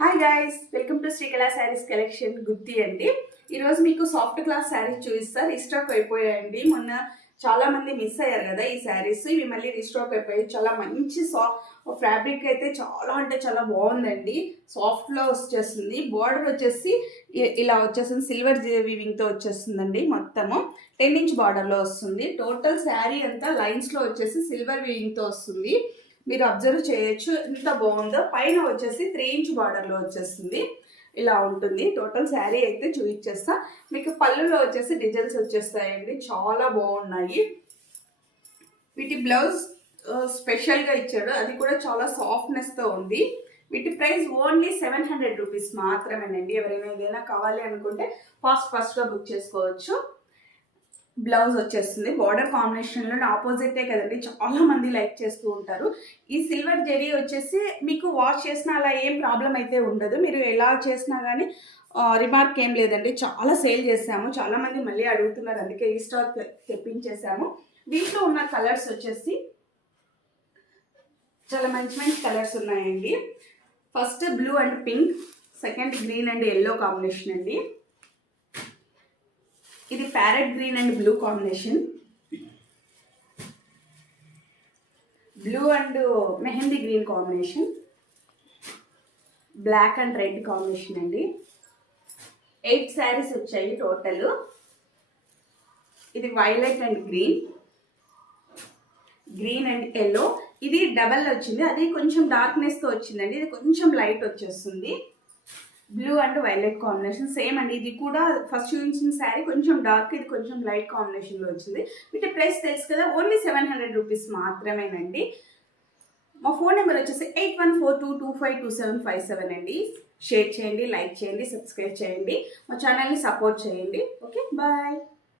Hi guys, welcome to Srikala sarees collection Gutti అండి. ఈరోజు మీకు సాఫ్ట్ క్లాత్ శారీస్ చూపిస్తారు. రీస్టాక్ అయిపోయాయండి. మొన్న చాలా మంది మిస్ అయ్యారు కదా ఈ శారీస్. ఇవి మళ్ళీ రీస్టాక్ అయిపోయాయి. చాలా మంచి ఫ్యాబ్రిక్ అయితే చాలా అంటే చాలా బాగుందండి. సాఫ్ట్లో వచ్చేస్తుంది. బార్డర్ వచ్చేసి ఇలా వచ్చేస్తుంది. సిల్వర్ వీవింగ్తో వచ్చేస్తుందండి. మొత్తము 10 ఇంచ్ బార్డర్లో వస్తుంది. టోటల్ శారీ అంతా లైన్స్లో వచ్చేసి సిల్వర్ వీవింగ్తో వస్తుంది. మీరు అబ్జర్వ్ చేయొచ్చు ఎంత బాగుందో. పైన వచ్చేసి 3 ఇంచ్ బార్డర్లో వచ్చేస్తుంది. ఇలా ఉంటుంది. టోటల్ శారీ అయితే చూపించేస్తా. మీకు పళ్ళులో వచ్చేసి డిజైన్స్ వచ్చేస్తాయండి. చాలా బాగున్నాయి. వీటి బ్లౌజ్ స్పెషల్గా ఇచ్చాడు. అది కూడా చాలా సాఫ్ట్నెస్తో ఉంది. వీటి ప్రైస్ ఓన్లీ 700 రూపీస్ మాత్రమేనండి. ఎవరైనా ఏదైనా కావాలి అనుకుంటే ఫాస్ట్గా బుక్ చేసుకోవచ్చు. బ్లౌజ్ వచ్చేస్తుంది. బార్డర్ కాంబినేషన్లో ఆపోజిటే కదండి, చాలా మంది లైక్ చేస్తూ ఉంటారు. ఈ సిల్వర్ జరీ వచ్చేసి మీకు వాష్ చేసినా అలా ఏం ప్రాబ్లం అయితే ఉండదు. మీరు ఎలా చేసినా కానీ రిమార్క్ ఏం లేదండి. చాలా సేల్ చేసాము, చాలా మంది మళ్ళీ అడుగుతున్నారు, అందుకే ఈ స్టాక్ తెప్పించేసాము. దీంట్లో ఉన్న కలర్స్ వచ్చేసి చాలా మంచి మంచి కలర్స్ ఉన్నాయండి. First blue and pink, second green and yellow combination అండి. ఇది parrot green and blue combination. Blue and mehndi green combination. Black and red combination అండి. 8 శారీస్ వచ్చాయి టోటల్. ఇది violet and green, green and yellow. ఇది double వచ్చింది, అది కొంచెం డార్క్నెస్తో వచ్చిందండి. ఇది కొంచెం లైట్ వచ్చేస్తుంది. Blue and violet combination same అండి. ఇది కూడా ఫస్ట్ చూపించిన శారీ కొంచెం డార్క్, ఇది కొంచెం లైట్ కాంబినేషన్లో వచ్చింది. వీటి ప్రైస్ తెలుసు కదా, ఓన్లీ 700 రూపీస్ మాత్రమేనండి. మా ఫోన్ నెంబర్ వచ్చేసి 8142252757 అండి. షేర్ చేయండి, లైక్ చేయండి, సబ్స్క్రైబ్ చేయండి, మా ఛానల్ని సపోర్ట్ చేయండి. Okay, bye.